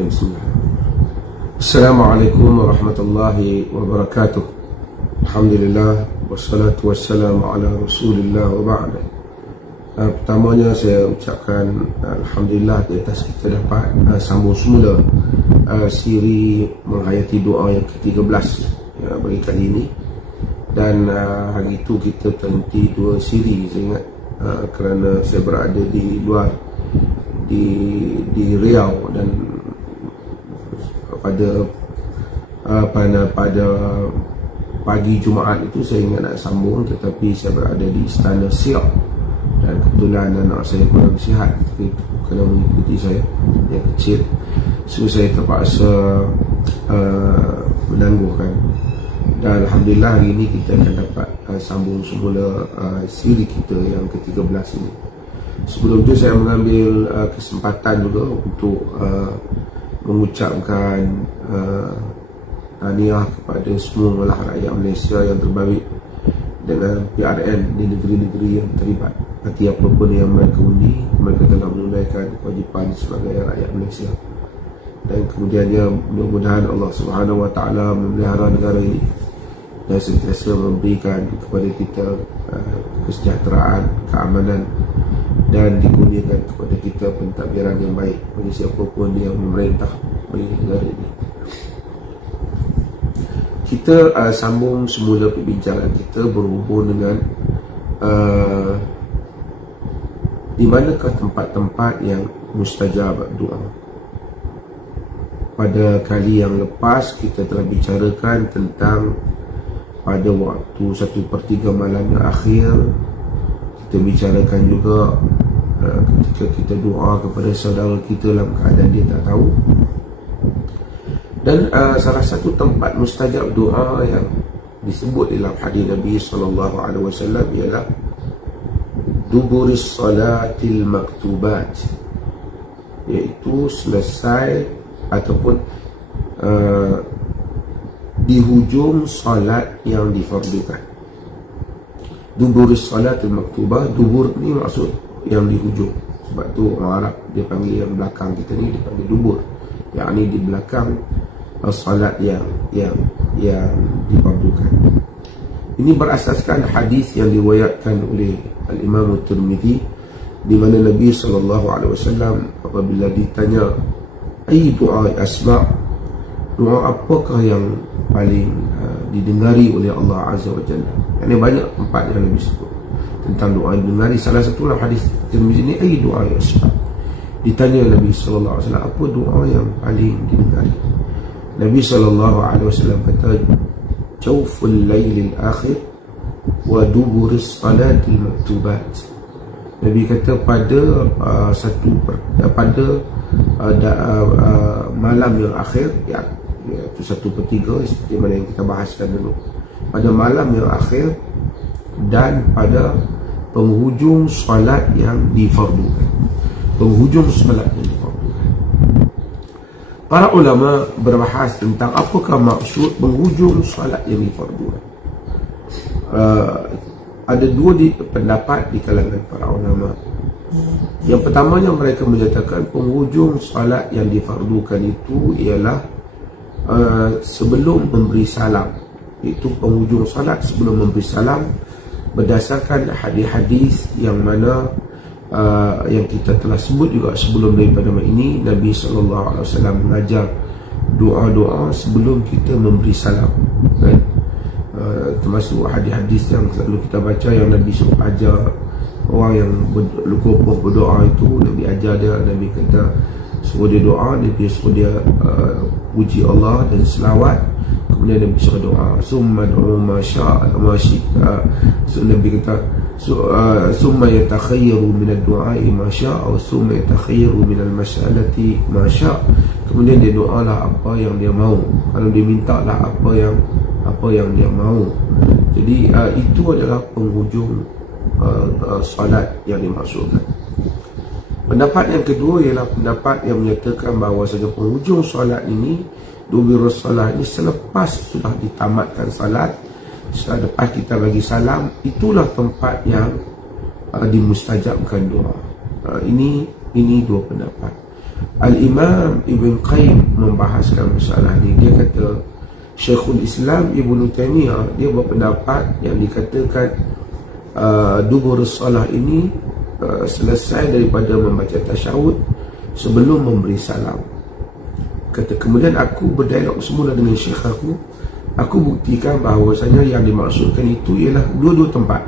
Bismillah. Assalamualaikum warahmatullahi wabarakatuh. Alhamdulillah wassalatu wassalamu ala Rasulillah wa ba'd. Pertamanya saya ucapkan alhamdulillah di atas kita dapat sambung semula siri menghayati doa yang ke-13 bagi kali ini. Dan hari itu kita terhenti 2 siri, saya ingat, kerana saya berada di luar di Riau, dan pada pagi Jumaat itu saya ingat nak sambung, tetapi saya berada di Istana Siak dan kebetulan anak saya kurang sihat, kena mengikuti saya yang kecil, so saya terpaksa menangguhkan. Dan alhamdulillah hari ini kita akan dapat sambung semula siri kita yang ke-13 ini. Sebelum itu saya mengambil kesempatan juga untuk mengucapkan tahniah kepada semua rakyat Malaysia yang terbaik dengan PRN di negeri-negeri yang terlibat. Arti apapun yang mereka undi, mereka telah menunaikan kewajipan sebagai rakyat Malaysia. Dan kemudiannya mudah-mudahan Allah Subhanahu Wa Taala memelihara negara ini dan sentiasa memberikan kepada kita kesejahteraan, keamanan, dan dikurniakan kepada kita pentadbiran yang baik bagi siapapun yang memerintah bagi negara ini. Kita sambung semula perbincangan kita berhubung dengan di manakah tempat-tempat yang mustajab doa. Pada kali yang lepas kita telah bicarakan tentang pada waktu 1/3 malam yang akhir. Kita bicarakan juga ketika kita doa kepada saudara kita dalam keadaan dia tak tahu. Dan salah satu tempat mustajab doa yang disebut dalam hadis Nabi SAW ialah duburis salatil maktubat, iaitu selesai ataupun di hujung salat yang difardukan. Duburis salatil maktubah, dubur ni maksud yang di hujung. Sebab tu orang Arab dia panggil yang belakang kita ni dia panggil dubur, yakni di belakang salat yang difardukan. Ini berasaskan hadis yang diriwayatkan oleh Al-Imam At-Tirmidzi, di mana Nabi SAW apabila ditanya ai doa asma', doa apakah yang paling didengari oleh Allah Azza wa Jalla. Ini banyak tempat yang Nabi sebut tentang doa yang didengari. Salah satu dalam hadis Tirmidzi ini ai doa asma'. Ditanya Nabi SAW apa doa yang paling didengari. Nabi SAW kata jawful laylil akhir wa duburis salatil maktubat. Nabi kata pada malam yang akhir, iaitu 1/3 seperti mana yang kita bahaskan dulu, pada malam yang akhir dan pada penghujung salat yang difardukan. Penghujung salat yang difardukan. Para ulama berbahas tentang apakah maksud penghujung salat yang difardukan. Ada 2 pendapat di kalangan para ulama. Yang pertamanya mereka menyatakan penghujung salat yang difardukan itu ialah sebelum memberi salam. Itu penghujung salat sebelum memberi salam, berdasarkan hadis-hadis yang mana yang kita telah sebut juga sebelum daripada ini. Nabi SAW mengajar doa-doa sebelum kita memberi salam, kan? Termasuk hadis-hadis yang selalu kita baca yang Nabi suruh ajar orang yang lukuh berdoa itu. Nabi ajar dia, Nabi kata suruh dia doa, Nabi suruh dia puji Allah dan selawat. Kemudian Nabi suruh doa summa du'u ma sya'a ma syi'a. So Nabi kata summa yatakhayyaru min ad-du'a'i ma sya'a wa summa yatakhayyaru min al-mas'alati ma sya'a. Kemudian dia doalah apa yang dia mahu, kalau dia mintalah apa yang dia mahu. Jadi itu adalah penghujung salat yang dimaksudkan. Pendapat yang kedua ialah pendapat yang menyatakan bahawa penghujung salat ini, duburus salat ini, selepas sudah ditamatkan salat, selepas kita bagi salam, itulah tempat yang dimustajabkan doa. Ini 2 pendapat. Al-Imam Ibn Qayyim membahaskan masalah ni. Dia kata Syekhul Islam Ibn Taymiyah dia berpendapat yang dikatakan dubur salah ini selesai daripada membaca tasyahud sebelum memberi salam. Kata kemudian aku berdialog semula dengan syekh aku buktikan bahawasanya yang dimaksudkan itu ialah dua-dua tempat,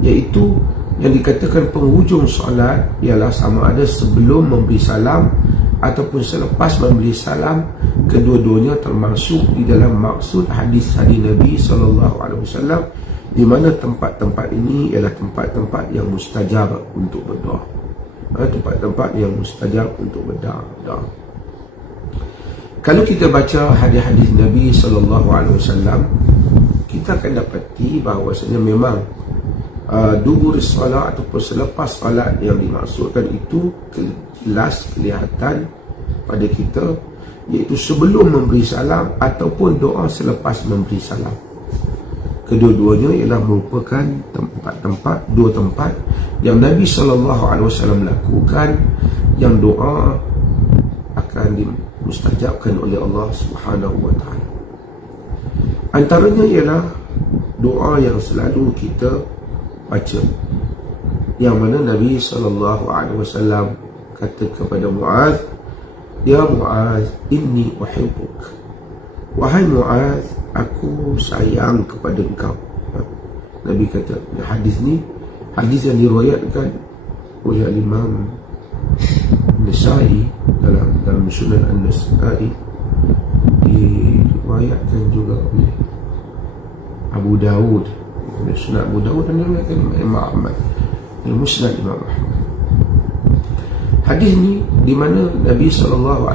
iaitu yang dikatakan penghujung solat ialah sama ada sebelum memberi salam ataupun selepas memberi salam. Kedua-duanya termasuk di dalam maksud hadis-hadis Nabi SAW, di mana tempat-tempat ini ialah tempat-tempat yang mustajab untuk berdoa. Tempat-tempat yang mustajab untuk berdoa. Kalau kita baca hadis-hadis Nabi SAW, kita akan dapati bahawasanya memang dubur salat ataupun selepas salat yang dimaksudkan itu jelas kelihatan pada kita, iaitu sebelum memberi salam ataupun doa selepas memberi salam. Kedua-duanya ialah merupakan dua tempat yang Nabi SAW lakukan, yang doa akan dimustajabkan oleh Allah Subhanahu wa taala. Antaranya ialah doa yang selalu kita baca, yang mana Nabi SAW kata kepada Muaz, "Ya Muaz, inni uhibbuk." Wahai Muaz, aku sayang kepada engkau. Nabi kata, hadis ni hadis yang diriwayatkan oleh Imam Nasa'i dalam Sunan An-Nasa'i, diriwayatkan juga oleh Abu Dawud, Sunan Abu Dawud, dan diriwayatkan Imam Ahmad, Musnad Imam Ahmad. Hadis ni di mana Nabi SAW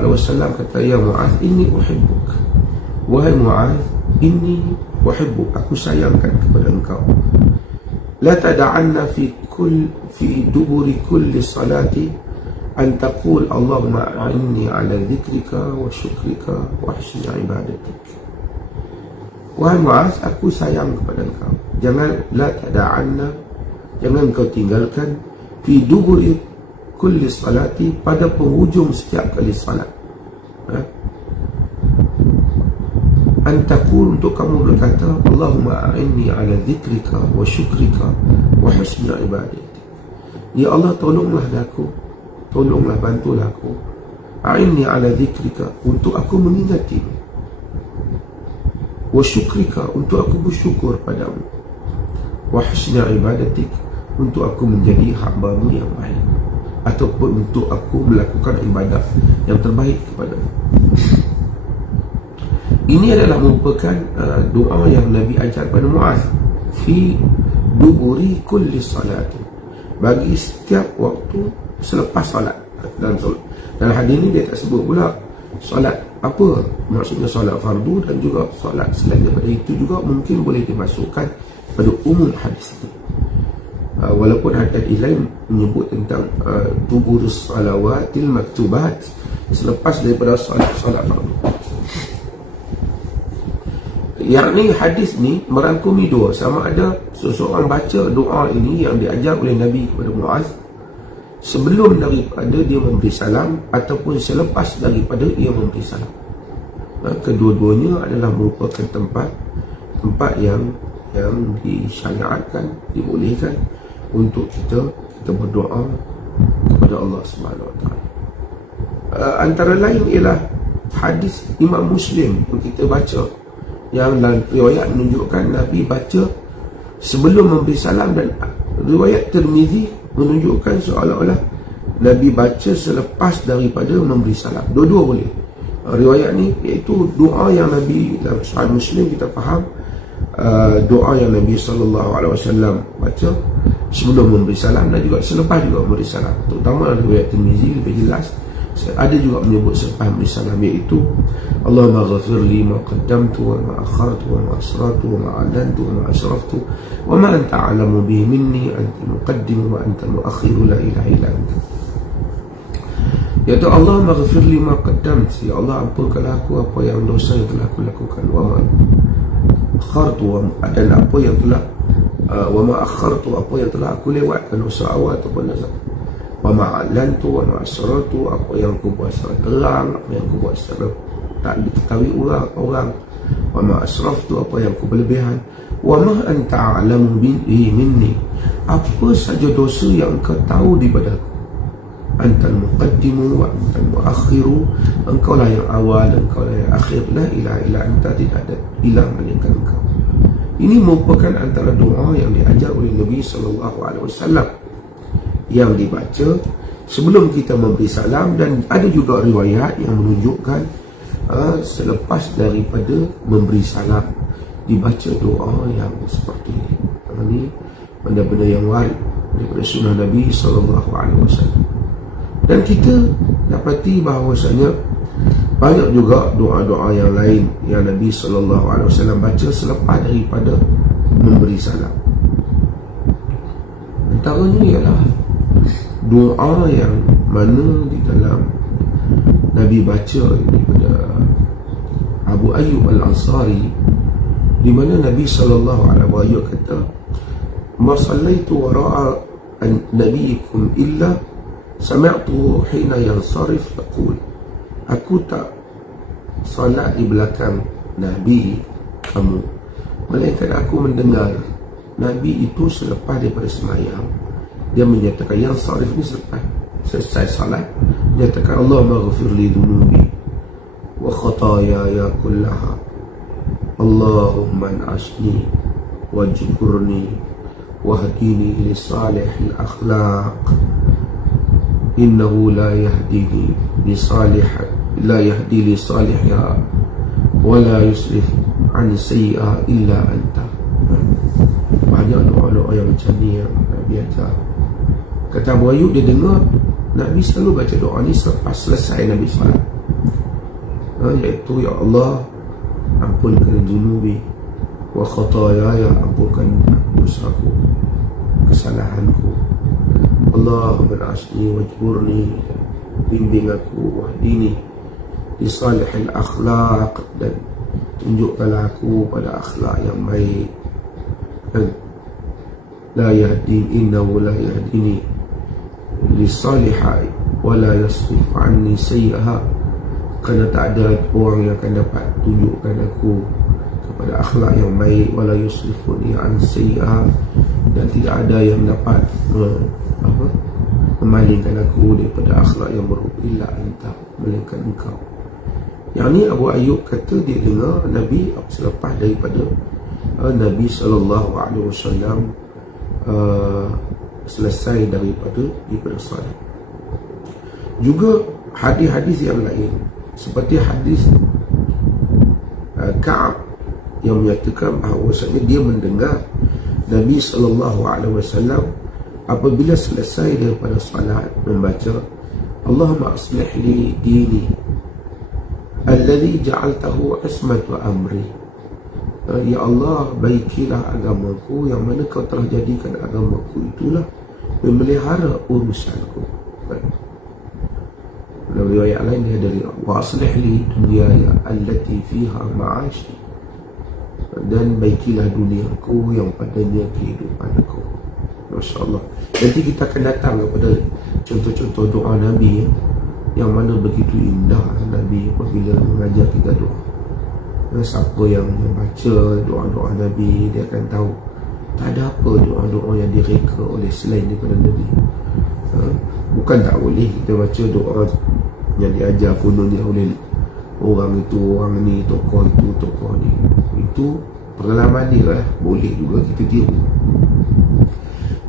kata, "Ya Muaz, inni uhibbuk." Wahai Muaz, inni uhibbuk, aku sayangkan kepada engkau. La tada'anna fi duburi kulli salati an taqul Allahumma a'inni ala dhikrika wa syukrika wa husni ibadatik. Wahai Muaz, aku sayang kepada engkau. Jangan la tada'anna, jangan engkau tinggalkan fi duburi kulli salati, pada penghujung setiap kali salat. Antakul, untuk kamu berkata, Allahumma a'inni ala dhikrika wa syukrika wa husni ibadatik. Ya Allah, tolonglah aku, tolonglah bantulah aku. A'inni ala dhikrika, untuk aku mengingatimu. Wa syukrika, untuk aku bersyukur padamu. Wa husni ibadatik, untuk aku menjadi hamba-Mu yang baik, ataupun untuk aku melakukan ibadah yang terbaik kepadamu. Ini adalah merupakan doa yang Nabi ajar pada Muaz fi duburi kulli salat, bagi setiap waktu selepas salat. Dan hadis ini dia tak sebut pula salat apa, maksudnya salat fardu, dan juga salat selain daripada itu juga mungkin boleh dimasukkan pada umum hadis ini. Walaupun hadis lain menyebut tentang duburus salawatil maktubat, selepas daripada salat fardu. Yang ni hadis ni merangkumi dua, sama ada seseorang baca doa ini yang diajar oleh Nabi kepada Muaz sebelum daripada dia memberi salam ataupun selepas daripada ia memberi salam. Kedua-duanya adalah merupakan tempat yang disyariatkan, dibolehkan untuk kita berdoa kepada Allah Subhanahu Wa Taala. Antara lain ialah hadis Imam Muslim yang kita baca, yang dalam riwayat menunjukkan Nabi baca sebelum memberi salam, dan riwayat Tirmizi menunjukkan seolah-olah Nabi baca selepas daripada memberi salam. Dua-dua boleh. Riwayat ni iaitu doa yang Nabi dalam Sahih Muslim, kita faham doa yang Nabi SAW baca sebelum memberi salam dan juga selepas juga memberi salam. Terutama riwayat Tirmizi lebih jelas, ada juga menyebut selepas memberi salam, iaitu Allahumma ghafir li ma qaddamtu wa ma akhartu wa ma asrartu wa ma alantu wa ma asraftu wa ma anta a'lamu bihi minni, anta muqaddim wa anta muakhiru, la ilaha illa anta. Iaitu Allahumma ghafir li ma qaddamtu, ya Allah ampunkanlah aku apa yang dosa yang telah aku lakukan, wa ma akhartu, dan apa yang telah wa ma akhartu, apa yang telah aku lewatkan, dosa awal ataupun dosa. Wa ma'alantu wa ma'asratu, apa yang aku buat secara terang, apa yang aku buat secara tak diketahui orang. Wa ma'asraftu, apa yang aku berlebihan. Wa ma anta a'lamu bihi minni, apa saja dosa yang engkau tahu daripada aku. Antal muqaddimu wa antal muakhiru, engkau lah yang awal, engkau lah yang akhir. La ilaha illa anta, tidak ada ilah melainkan engkau. Ini merupakan antara doa yang diajar oleh Nabi SAW yang dibaca sebelum kita memberi salam, dan ada juga riwayat yang menunjukkan selepas daripada memberi salam dibaca doa yang seperti ini. Benda-benda yang warid daripada sunnah Nabi SAW. Dan kita dapati bahawasanya banyak juga doa-doa yang lain yang Nabi SAW baca selepas daripada memberi salam. Antaranya ialah doa yang mana di dalam Nabi baca daripada Abu Ayyub Al-Ansari, di mana Nabi SAW kata, "Ma sallaitu wara'a nabiyikum illa sami'tu hina yansarif yaqul." Aku tak salat di belakang Nabi kamu, melainkan aku mendengar Nabi itu selepas daripada semayang, dia menyatakan, yang sarif ni selepas selesai salat, dia katakan, Allahumma ghafir li dhunubi wa khatayaya kullaha, Allahumma an'ashni wajburni wahdini li salihil akhlaq, innahu la yahdini li salihha wa la yusrif an sayyi'a illa anta. Banyak doa-doa yang macam ni yang Nabi ajar. Kata Abu Ayyub, dia dengar Nabi selalu baca doa ni selepas selesai Nabi salat, iaitu, ya Allah, ampunkan dunubi wa khatayaya, ampunkan dosaku, kesalahanku, Allahumma asni wajburni, bimbing aku, wahdini di salihil akhlaq, dan tunjukkanlah aku pada akhlak yang baik. La yahdi, innahu la yahdini li salihai wa la yasrif anni sayyi'ah, kerana tak ada orang yang akan dapat tunjukkan aku kepada akhlak yang baik, wa la yusrifuni an sayyi'ah, dan tidak ada yang dapat memalingkan aku daripada akhlak yang buruk, illa anta, melainkan engkau. Yang ni Abu Ayyub kata dia dengar Nabi selepas daripada Nabi SAW selesai daripada salat. Juga hadis-hadis yang lain seperti hadis Ka'ab yang menyatakan bahawasanya dia mendengar Nabi SAW apabila selesai daripada salat membaca, Allahumma aslih li dini alladhi ja'altahu ismatu amri, ya Allah, baikilah agamaku yang mana kau telah jadikan agamaku itulah memelihara urusanku. Dalam riwayat lain dia dari wa aslih li dunyaya allati fiha ma'ashi, dan baikilah duniaku yang padanya kehidupan aku. Masya Allah. Nanti kita akan datang kepada contoh-contoh doa Nabi yang mana begitu indah Nabi apabila mengajar kita doa. Siapa yang membaca doa-doa Nabi, dia akan tahu tak ada apa doa-doa yang direka oleh selain daripada Nabi. Bukan tak boleh kita baca doa yang diajar kononnya oleh orang itu, orang ni, tokoh itu, tokoh ni. Itu pengalaman dia lah, boleh juga kita tiru.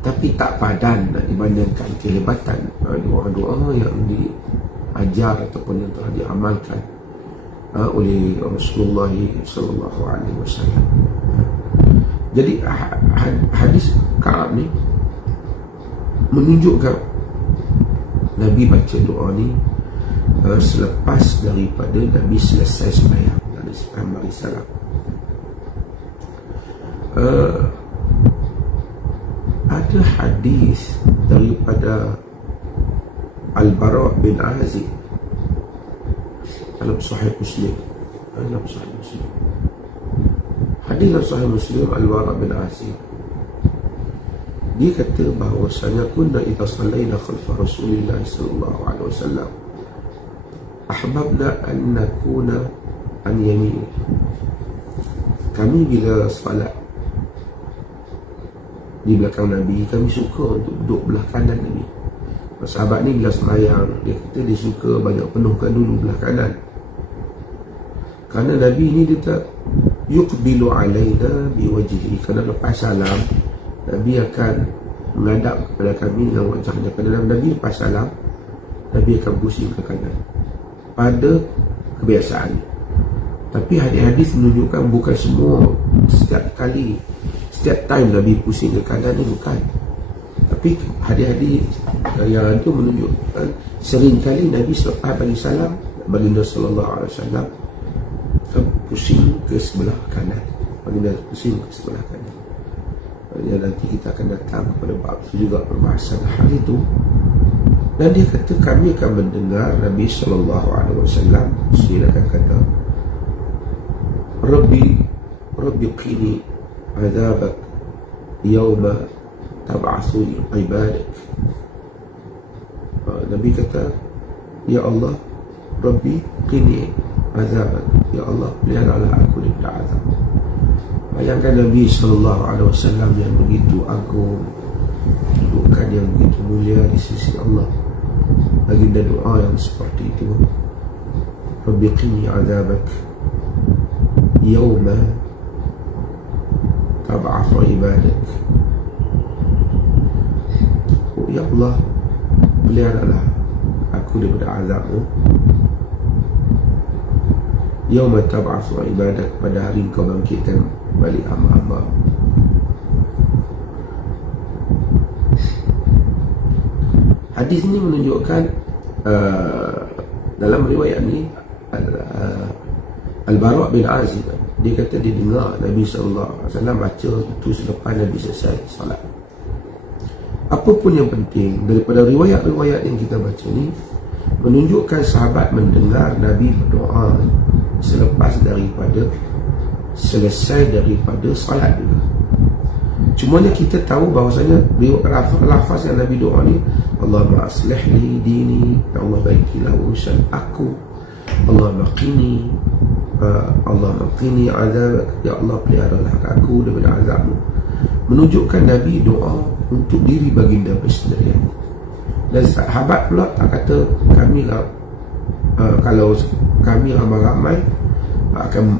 Tapi tak padan nak dibandingkan kehebatan doa-doa yang diajar ataupun yang telah diamalkan oleh Rasulullah SAW. Jadi hadis Ka'ab ni menunjukkan Nabi baca doa ni selepas daripada Nabi selesai sembahyang, Nabi beri salam. Ada hadis daripada Al-Bara' bin Azib dalam Sahih Muslim. Hadis dalam Sahih Muslim, Al-Bara' bin Azib dia kata bahawasanya kunna idza sallaina khalfa Rasulillah sallallahu alaihi wasallam ahbabna an nakuna an yamin. Kami bila salat di belakang Nabi, kami suka untuk duduk belah kanan Nabi. Sahabat ni bila sembahyang, dia kata dia suka banyak penuhkan dulu belah kanan, kerana Nabi ni dia tak yuqbilu alaina biwajhihi, kerana lepas salam Nabi akan menghadap kepada kami dengan wajahnya. Kerana Nabi lepas salam, Nabi akan pusing ke kanan pada kebiasaan. Tapi hadis-hadis menunjukkan bukan semua setiap kali, setiap time Nabi pusing ke kanan ni, bukan. Tapi hadis-hadis yang itu menunjukkan sering kali Nabi selepas bagi salam, baginda sallallahu alaihi wasallam pusing ke sebelah kanan, baginda pusing ke sebelah kanan. Ya, nanti kita akan datang kepada bab itu juga, perbahasan hal itu. Dan dia kata kami akan mendengar Nabi sallallahu alaihi wasallam dia akan kata, Rabbi qini azabak yawma tab'atsu ibadak. Nabi kata, ya Allah, Rabbi qini azabak, ya Allah, peliharalah aku daripada azab. Bayangkan Nabi SAW yang begitu agung, kedudukan yang begitu mulia di sisi Allah, baginda doa yang seperti itu, Rabbi qini azabak yawma tab'atsu ibadak. Oh ya Allah, peliharalah aku daripada azabmu yawma tab'atsu ibadak, pada hari kau bangkitkan balik hamba-hamba. Hadis ini menunjukkan dalam riwayat ni Al-Bara' bin Azib, dia kata dia dengar Nabi SAW baca itu selepas Nabi selesai salat. Apa pun yang penting daripada riwayat-riwayat yang kita baca ni menunjukkan sahabat mendengar Nabi berdoa selepas daripada selesai daripada salat juga. Cumanya kita tahu bahawasanya lafaz yang Nabi doa ni, Allahumma aslih li dini, ya Allah baikilah urusan aku, Allahumma qini azabak, ya Allah peliharalah aku daripada azabmu. Menunjukkan Nabi doa untuk diri baginda bersendirian. Dan sahabat pula tak kata kami kalau kami ramai-ramai akan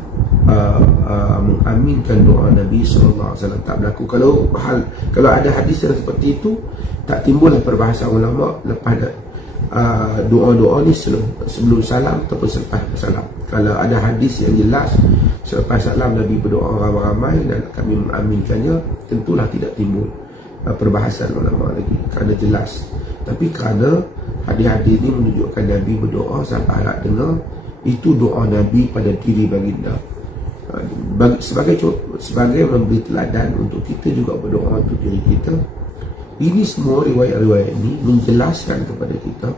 mengaminkan doa Nabi SAW, tak berlaku. Kalau ada hadis yang seperti itu, tak timbullah perbahasan ulama lepas doa-doa ni sebelum salam ataupun selepas salam. Kalau ada hadis yang jelas selepas salam Nabi berdoa ramai-ramai dan kami mengaminkannya, tentulah tidak timbul perbahasan ulama lagi, kerana jelas. Tapi kerana hadis-hadis ini menunjukkan Nabi berdoa, sahabat dengar itu doa Nabi pada diri baginda, sebagai memberi teladan untuk kita juga berdoa untuk diri kita. Ini semua riwayat-riwayat ini menjelaskan kepada kita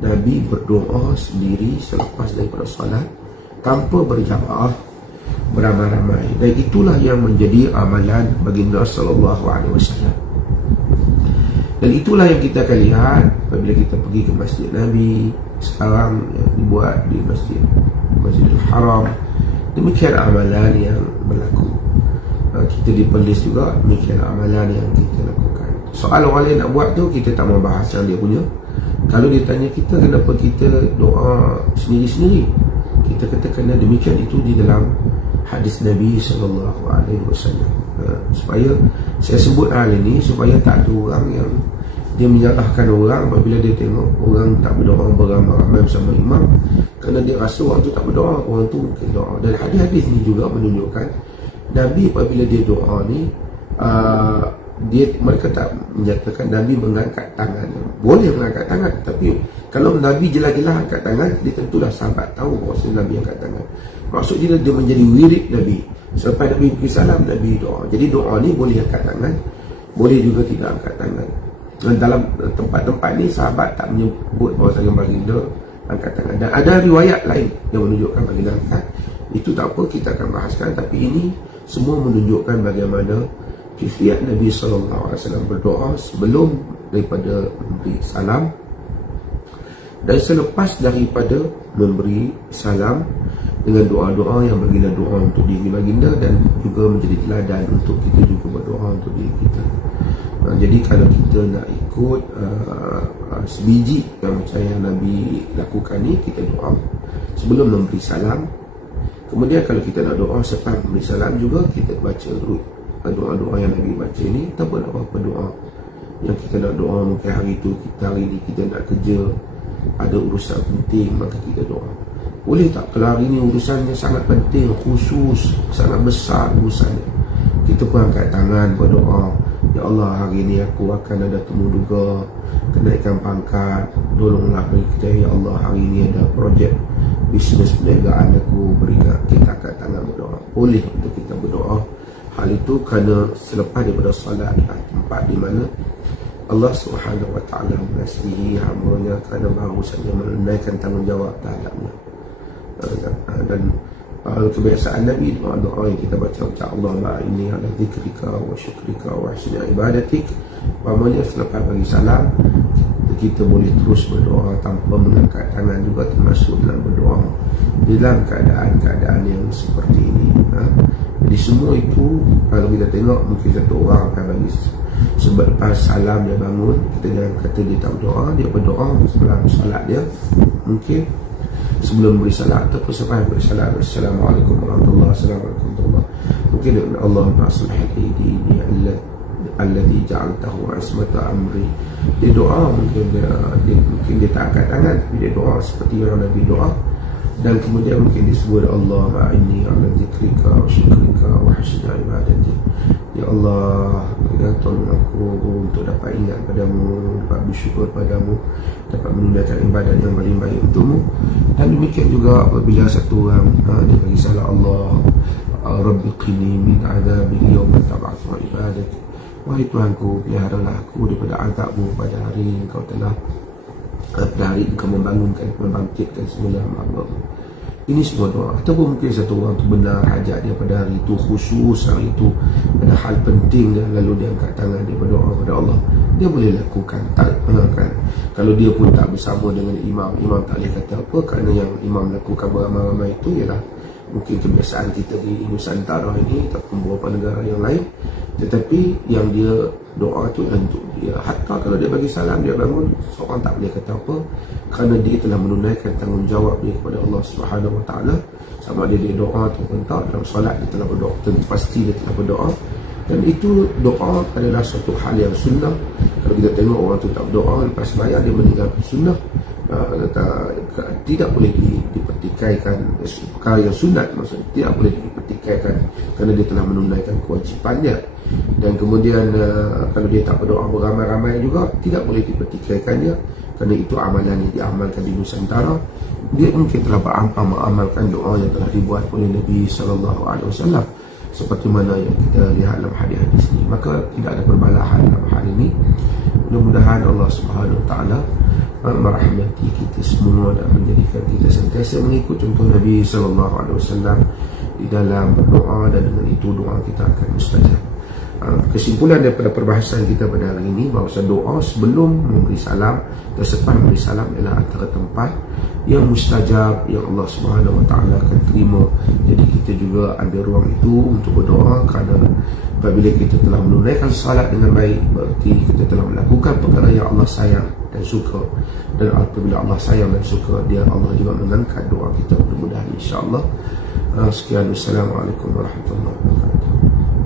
Nabi berdoa sendiri selepas daripada salat tanpa berjamaah beramai-ramai, dan itulah yang menjadi amalan baginda sallallahu alaihi wasallam. Dan itulah yang kita akan lihat apabila kita pergi ke Masjid Nabi sekarang yang dibuat di Masjidil Haram. Demikian amalan yang berlaku. Kita di Perlis juga demikian amalan yang kita lakukan. Soal orang lain nak buat tu kita tak mau bahas yang dia punya. Kalau dia tanya kita kenapa kita doa sendiri-sendiri, kita kata kerana demikian itu di dalam hadis Nabi SAW. Supaya saya sebut hal ini supaya tak ada orang yang dia menyalahkan orang apabila dia tengok orang tak berdoa beramai-ramai bersama imam, kerana dia rasa orang tu tak berdoa, orang tu mungkin doa. Dan hadis-hadis ini juga menunjukkan Nabi apabila dia doa ni mereka tak menyatakan Nabi mengangkat tangan. Boleh mengangkat tangan, tapi kalau Nabi jelas-jelas angkat tangan, dia tentulah sahabat tahu bahawa Nabi angkat tangan. Maksudnya dia menjadi wirid Nabi. Selepas Nabi beri salam, Nabi doa. Jadi doa ni boleh angkat tangan, boleh juga tidak angkat tangan. Dan dalam tempat-tempat ni sahabat tak menyebut bahawasanya baginda angkat tangan. Dan ada riwayat lain yang menunjukkan baginda angkat. Itu tak apa, kita akan bahaskan. Tapi ini semua menunjukkan bagaimana Kifiat Nabi SAW berdoa sebelum daripada memberi salam dan selepas daripada memberi salam, dengan doa-doa yang baginda doa untuk diri baginda dan juga menjadi teladan untuk kita juga berdoa untuk diri kita. Jadi kalau kita nak ikut sebiji yang macam yang Nabi lakukan ni, kita doa sebelum memberi salam. Kemudian kalau kita nak doa selepas memberi salam juga, kita baca doa-doa yang Nabi baca ni, ataupun apa-apa doa yang kita nak doa. Mungkin hari ni kita nak kerja, ada urusan penting, maka kita doa. Boleh tak kalau hari ni urusannya sangat penting, khusus, sangat besar urusannya, kita pun angkat tangan berdoa, ya Allah, hari ni aku akan ada temu duga kenaikan pangkat, tolonglah beri kerja, ya Allah, hari ni ada projek bisnes perniagaan aku, berikan. Kita angkat tangan berdoa. Boleh untuk kita berdoa hal itu kerana selepas daripada solat, tempat di mana Allah Subhanahu Wa Taala mengasihi hamba-Nya kerana baru saja menunaikan tanggungjawab terhadapnya. Dan kebiasaan Nabi, doa-doa yang kita baca, Allahumma inni ala dzikrika wa syukrika wa husni ibadatik, umpamanya selepas bagi salam, kita boleh terus berdoa tanpa mengangkat tangan juga, termasuk dalam berdoa dalam keadaan-keadaan yang seperti ini. Jadi semua itu kalau kita tengok, mungkin satu orang akan bagi sebab lepas salam dia bangun, kita jangan kata dia tak berdoa, dia berdoa sebelum solat dia, mungkin sebelum beri salat ataupun selepas beri salat. Assalamualaikum warahmatullahi wabarakatuh. Mungkin Allahumma aslih dini alladhi ja'altahu ismata amri. Dia doa, mungkin dia tak angkat tangan, tapi dia doa seperti yang Nabi doa. Dan kemudian mungkin disebut Allahumma inni ala dzikrika wa syukrika wa husni ibadati. Ya Allah, ya tolong aku untuk dapat ingat padamu, dapat bersyukur padamu, dapat menunaikan ibadat yang paling baik untukmu. Dan demikian juga apabila satu orang dia bagi salah, Allah Rabbi qini min azabil yawm tab'athu ibadati. Wahai Tuhanku, peliharalah aku daripada azabmu pada hari engkau telah pada hari engkau membangkitkan semula hamba. Ini semua doa. Ataupun mungkin satu orang tu benar hajat dia pada hari itu, khusus hari itu, ada hal penting dia, lalu dia angkat tangan, dia berdoa kepada Allah, dia boleh lakukan. Tak, kan? Kalau dia pun tak bersama dengan imam tak boleh kata apa, kerana yang imam lakukan beramai-ramai itu ialah mungkin kebiasaan kita di Nusantara ini ataupun beberapa negara yang lain. Tetapi yang dia doa itu untuk dia, hatta kalau dia bagi salam, dia bangun, seorang tak boleh kata apa, kerana dia telah menunaikan tanggungjawab dia kepada Allah Subhanahu Wa Taala. Sama ada dia doa ataupun tak, dalam solat dia telah berdoa, tentu pasti dia telah berdoa. Dan itu doa adalah suatu hal yang sunnah. Kalau kita tengok orang tu tak berdoa, lepas bayar dia meninggalkan sunnah, tidak boleh dipertikaikan. Perkara yang sunat maksudnya tidak boleh dipertikaikan kerana dia telah menunaikan kewajipannya. Dan kemudian kalau dia tak berdoa beramai-ramai juga, tidak boleh dipertikaikannya, kerana itu amalan yang diamalkan di Nusantara. Dia mungkin telah berampang mengamalkan doa yang telah dibuat oleh Nabi SAW, seperti mana yang kita lihat dalam hadis-hadis ini. Maka tidak ada perbalahan dalam hal ini. Mudah-mudahan Allah Subhanahu Wa Taala merahmati kita semua dan menjadikan kita sentiasa mengikut contoh Nabi SAW di dalam berdoa, dan dengan itu doa kita akan mustajab. Kesimpulan daripada perbahasan kita pada hari ini, bahawa doa sebelum memberi salam dan selepas memberi salam ialah antara tempat yang mustajab, yang Allah Subhanahu Wa Taala akan terima. Jadi kita juga ambil ruang itu untuk berdoa, kerana apabila kita telah menunaikan salat dengan baik, berarti kita telah melakukan perkara yang Allah sayang dan suka. Dan apabila Allah sayang dan suka, dia Allah juga mengangkat doa kita, mudah-mudahan insya-Allah. Sekian, Assalamualaikum warahmatullahi wabarakatuh.